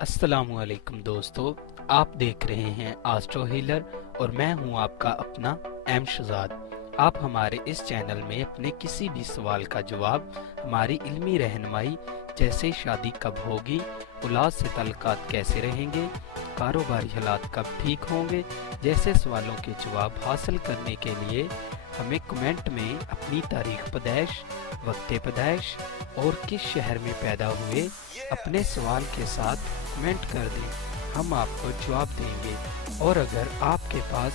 अस्सलामुअलैकुम दोस्तों, आप देख रहे हैं आस्ट्रो हीलर और मैं हूं आपका अपना एम शहजाद। आप हमारे इस चैनल में अपने किसी भी सवाल का जवाब, हमारी इल्मी रहनुमाई जैसे शादी कब होगी, औलाद से ताल्लुकात कैसे रहेंगे, कारोबारी हालात कब ठीक होंगे जैसे सवालों के जवाब हासिल करने के लिए हमें कमेंट में अपनी तारीख पैदाइश, वक्त पैदाइश और किस शहर में पैदा हुए अपने सवाल के साथ कमेंट कर दें। हम आपको जवाब देंगे। और अगर आपके पास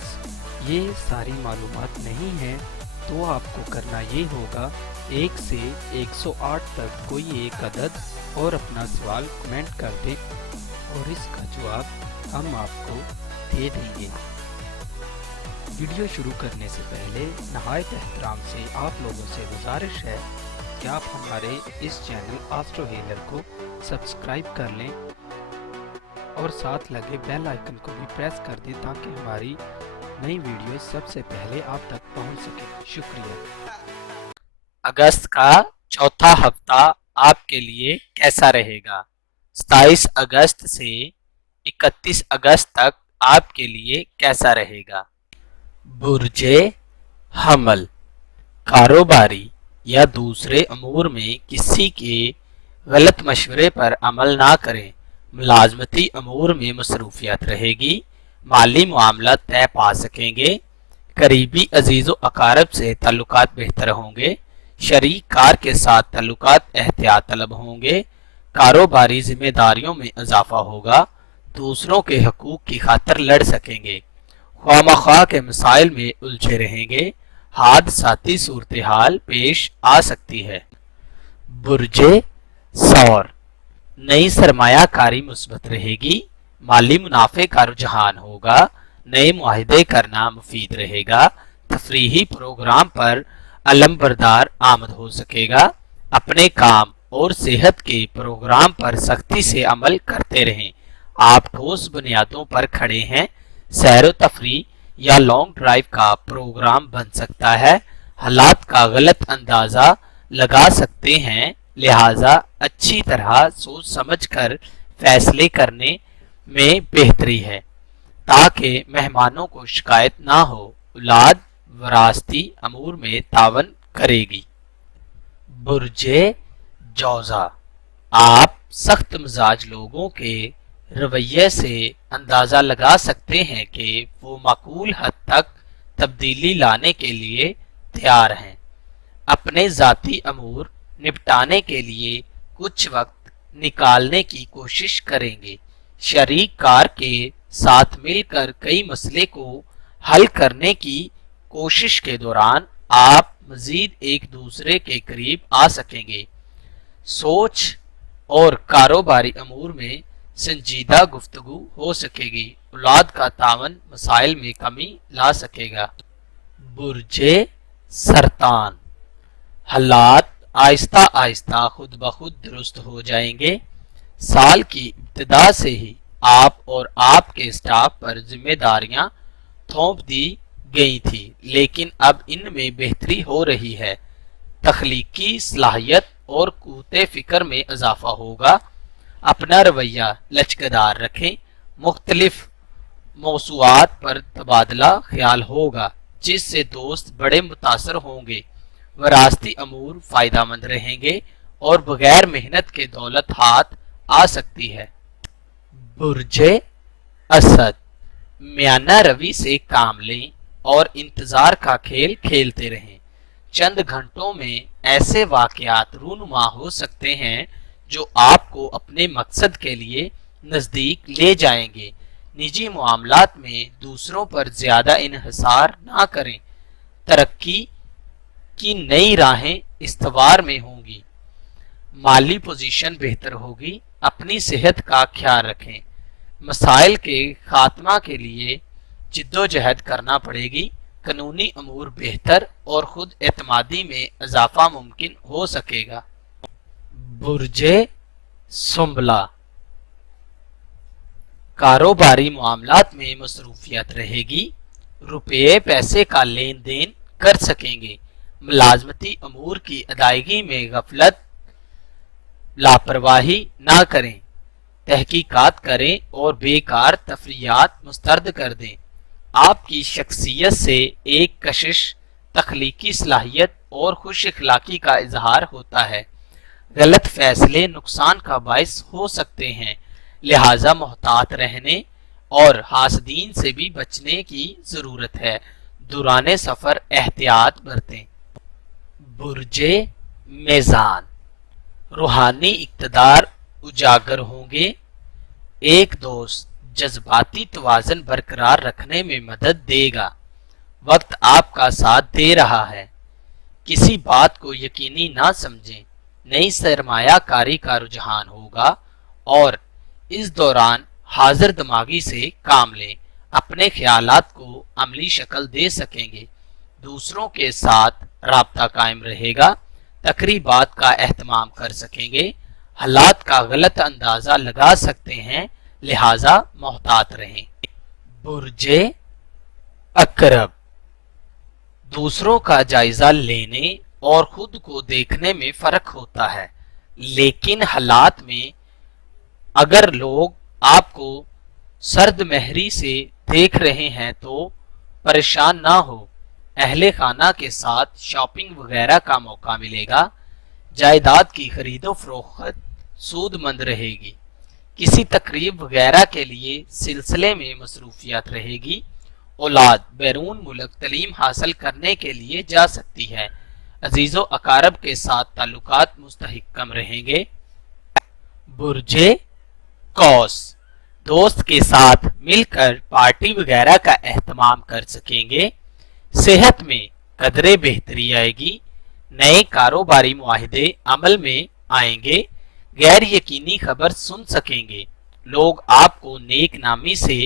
ये सारी मालूमात नहीं है तो आपको करना ये होगा 1 से 108 तक कोई एक अदद और अपना सवाल कमेंट कर दें और इसका जवाब हम आपको दे देंगे। वीडियो शुरू करने से पहले नहायत एहतराम से आप लोगों से गुजारिश है कि आप हमारे इस चैनल आस्ट्रो हीलर को सब्सक्राइब कर लें और साथ लगे बेल आइकन को भी प्रेस कर दें ताकि हमारी नई वीडियो सबसे पहले आप तक पहुंच सके। शुक्रिया। अगस्त का चौथा हफ्ता आपके लिए कैसा रहेगा? 27 अगस्त से 31 अगस्त तक आपके लिए कैसा रहेगा? बुर्जे हमल, कारोबारी या दूसरे अमूर में किसी के गलत मशवरे पर अमल ना करें। मुलाजमती अमूर में मसरूफियत रहेगी। माली मामला तय पा सकेंगे। करीबी अजीज़ो अकारब से ताल्लुकात बेहतर होंगे। शरीक कार के साथ ताल्लुकात एहतियात तलब होंगे। कारोबारी जिम्मेदारियों में इजाफा होगा। दूसरों के हकूक की खातिर लड़ सकेंगे। ख्वामख्वाह के मसाइल में उलझे रहेंगे। हादसाती सूरत हाल पेश आ सकती है। बुर्जे सौर, नई सरमायाकारी मुस्बत रहेगी। माली मुनाफे का रुझान होगा। नए मुआहिदे करना मुफीद रहेगा। तफरीही प्रोग्राम पर अलमबरदार आमद हो सकेगा। अपने काम और सेहत के प्रोग्राम पर सख्ती से अमल करते रहें। आप ठोस बुनियादों पर खड़े हैं। सैर तफरी या लॉन्ग ड्राइव का प्रोग्राम बन सकता है। हालात का गलत अंदाजा लगा सकते हैं, लिहाजा अच्छी तरह सोच समझकर फैसले करने में बेहतरी है ताकि मेहमानों को शिकायत ना हो। औलाद वरासती अमूर में तावन करेगी। बुर्जे जौजा, आप सख्त मिजाज लोगों के रवैये से अंदाजा लगा सकते हैं कि वो माकूल हद तक तब्दीली लाने के लिए तैयार हैं। अपने जाती अमूर निपटाने के लिए कुछ वक्त निकालने की कोशिश करेंगे। शरीक कार के साथ मिलकर कई मसले को हल करने की कोशिश के दौरान आप मजीद एक दूसरे के करीब आ सकेंगे। सोच और कारोबारी अमूर में संजीदा गुफ्तगू हो सकेगी। औलाद का तावन मसाइल में कमी ला सकेगा। बुर्जे सरतान, हालात आहिस्ता आहिस्ता खुद ब खुद दुरुस्त हो जाएंगे। साल की इब्तिदा से ही आप और आपके स्टाफ पर जिम्मेदारियां थोप दी गई थी, लेकिन अब इनमें बेहतरी हो रही है। तख्लीकी सलाहियत और कुव्वते फिक्र में इजाफा होगा। अपना रवैया लचकदार रखें। मुख्तलिफ मौसूआत पर तबादला ख्याल होगा जिससे दोस्त बड़े मुतासर होंगे। वरासती अमूर फायदामंद रहेंगे और बगैर मेहनत के दौलत हाथ आ सकती है। बुर्जे असद, म्याना रवि से काम लें और इंतजार का खेल खेलते रहें। चंद घंटों में ऐसे वाकयात रूनुमा हो सकते हैं जो आपको अपने मकसद के लिए नजदीक ले जाएंगे। निजी मामलात में दूसरों पर ज्यादा इन्हिसार ना करें। तरक्की की नई राहें इस्तवार में होंगी। माली पोजीशन बेहतर होगी। अपनी सेहत का ख्याल रखें। मसाइल के खात्मा के लिए जिद्दोजहद करना पड़ेगी। कानूनी अमूर बेहतर और खुद एतमादी में इजाफा मुमकिन हो सकेगा। बुर्जे सुंबला, कारोबारी मामलात में मसरूफियत रहेगी। रुपये पैसे का लेन देन कर सकेंगे। मुलाजमती अमूर की अदायगी में गफलत लापरवाही ना करें। तहकीकात करें और बेकार तफरियात मुस्तरद कर दें। आपकी शख्सियत से एक कशिश, तख्लीकी सलाहियत और खुश अखलाकी का इजहार होता है। गलत फैसले नुकसान का बायस हो सकते हैं, लिहाजा मोहतात रहने और हासदीन से भी बचने की जरूरत है। दुराने सफर एहतियात बरतें। बुर्जे मेज़ान, रूहानी इक़्तिदार उजागर होंगे। एक दोस्त जज्बाती तवाज़ुन बरकरार रखने में मदद देगा। वक्त आपका साथ दे रहा है। किसी बात को यकीनी ना समझें। नई सरमायाकारी का रुझान होगा और इस दौरान हाजिर दिमागी से काम लें। अपने ख्यालात को अमली शक्ल दे सकेंगे। दूसरों के साथ राब्ता कायम रहेगा। तकरीबात का एहतमाम कर सकेंगे। हालात का गलत अंदाजा लगा सकते हैं, लिहाजा मोहतात रहें। बुर्जे अकरब, दूसरों का जायजा लेने और खुद को देखने में फर्क होता है, लेकिन हालात में अगर लोग आपको सर्द महरी से देख रहे हैं तो परेशान ना हो। अहले खाना के साथ शॉपिंग वगैरह का मौका मिलेगा। जायदाद की खरीदो फरोख्त सूदमंद रहेगी। किसी तकरीब वगैरह के लिए सिलसिले में मसरूफियत रहेगी। औलाद बैरून मुल्क तलीम हासिल करने के लिए जा सकती है। अजीज़ो अकारब के साथ ताल्लुकात मुस्तहकम रहेंगे। बुर्जे कौस, दोस्त के साथ मिलकर पार्टी वगैरह का एहतमाम कर सकेंगे। सेहत में कदरे बेहतरी आएगी। नए कारोबारी मुआहिदे अमल में आएंगे। गैर यकीनी खबर सुन सकेंगे। लोग आपको नेक नामी से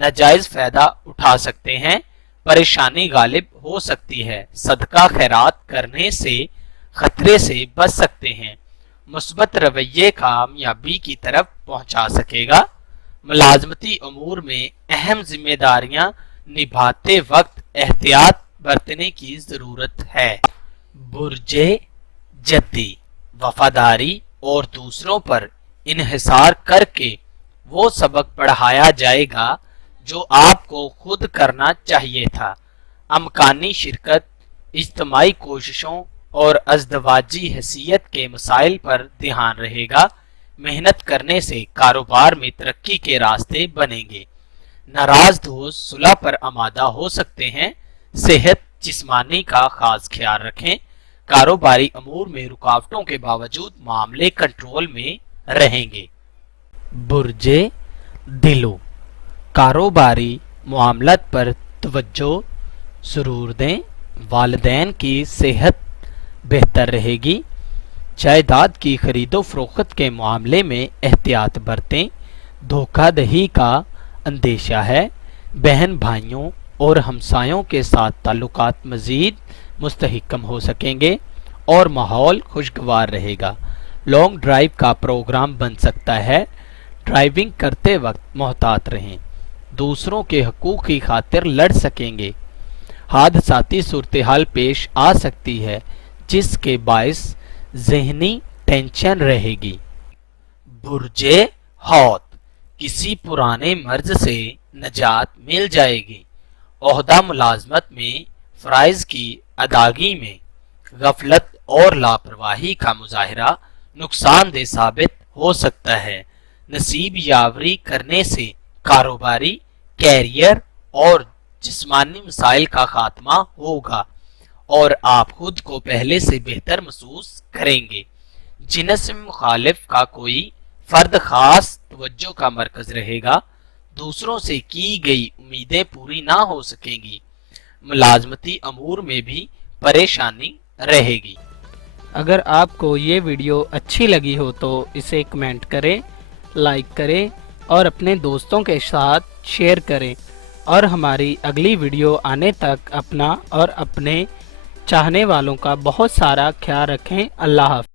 नाजायज फायदा उठा सकते हैं। परेशानी गालिब हो सकती है। सदका खैरात करने से खतरे से बच सकते हैं। मुस्बत रवैये कामयाबी की तरफ पहुंचा सकेगा। मुलाजमती अमूर में अहम जिम्मेदारियां निभाते वक्त एहतियात बरतने की जरूरत है। बुर्जे जद्दी, वफादारी और दूसरों पर इन्हिसार करके वो सबक पढ़ाया जाएगा जो आपको खुद करना चाहिए था। अमकानी शिरकत, इज्तमाई कोशिशों और अज़दवाजी हैसियत के मसाइल पर ध्यान रहेगा। मेहनत करने से कारोबार में तरक्की के रास्ते बनेंगे। नाराज दोस्त सुलह पर आमादा हो सकते हैं। सेहत जिस्मानी का खास ख्याल रखें। कारोबारी अमूर में रुकावटों के बावजूद मामले कंट्रोल में रहेंगे। बुर्जे दिलो, कारोबारी मामलात पर तवज्जो जरूर दें। वालिदैन की सेहत बेहतर रहेगी। जायदाद की खरीदो फरोख्त के मामले में एहतियात बरतें। धोखाधड़ी का अंदेशा है। बहन भाइयों और हमसायों के साथ ताल्लुकात मजीद मुस्तहकम हो सकेंगे और माहौल खुशगवार रहेगा। लॉन्ग ड्राइव का प्रोग्राम बन सकता है। ड्राइविंग करते वक्त मोहतात रहें। दूसरों के हकूक़ की खातिर लड़ सकेंगे। हादसाती सूरत हाल पेश आ सकती है जिसके बायस ज़हनी टेंशन रहेगी। बुर्जे हौत, किसी पुराने मर्ज से नजात मिल जाएगी। ओहदा मुलाजमत में फ़राइज़ की अदागी में गफलत और लापरवाही का मुजाहिरा नुकसानदेह साबित हो सकता है। नसीब यावरी करने से कारोबारी, कैरियर और जिस्मानी मसाइल का खात्मा होगा और आप खुद को पहले से बेहतर महसूस करेंगे। जिनस मुखालिफ का कोई फर्द खास तवज्जो का मरकज रहेगा। दूसरों से की गई उम्मीदें पूरी ना हो सकेंगी। मुलाजमती अमूर में भी परेशानी रहेगी। अगर आपको ये वीडियो अच्छी लगी हो तो इसे कमेंट करें, लाइक करें और अपने दोस्तों के साथ शेयर करें और हमारी अगली वीडियो आने तक अपना और अपने चाहने वालों का बहुत सारा ख्याल रखें। अल्लाह हाफ़िज़।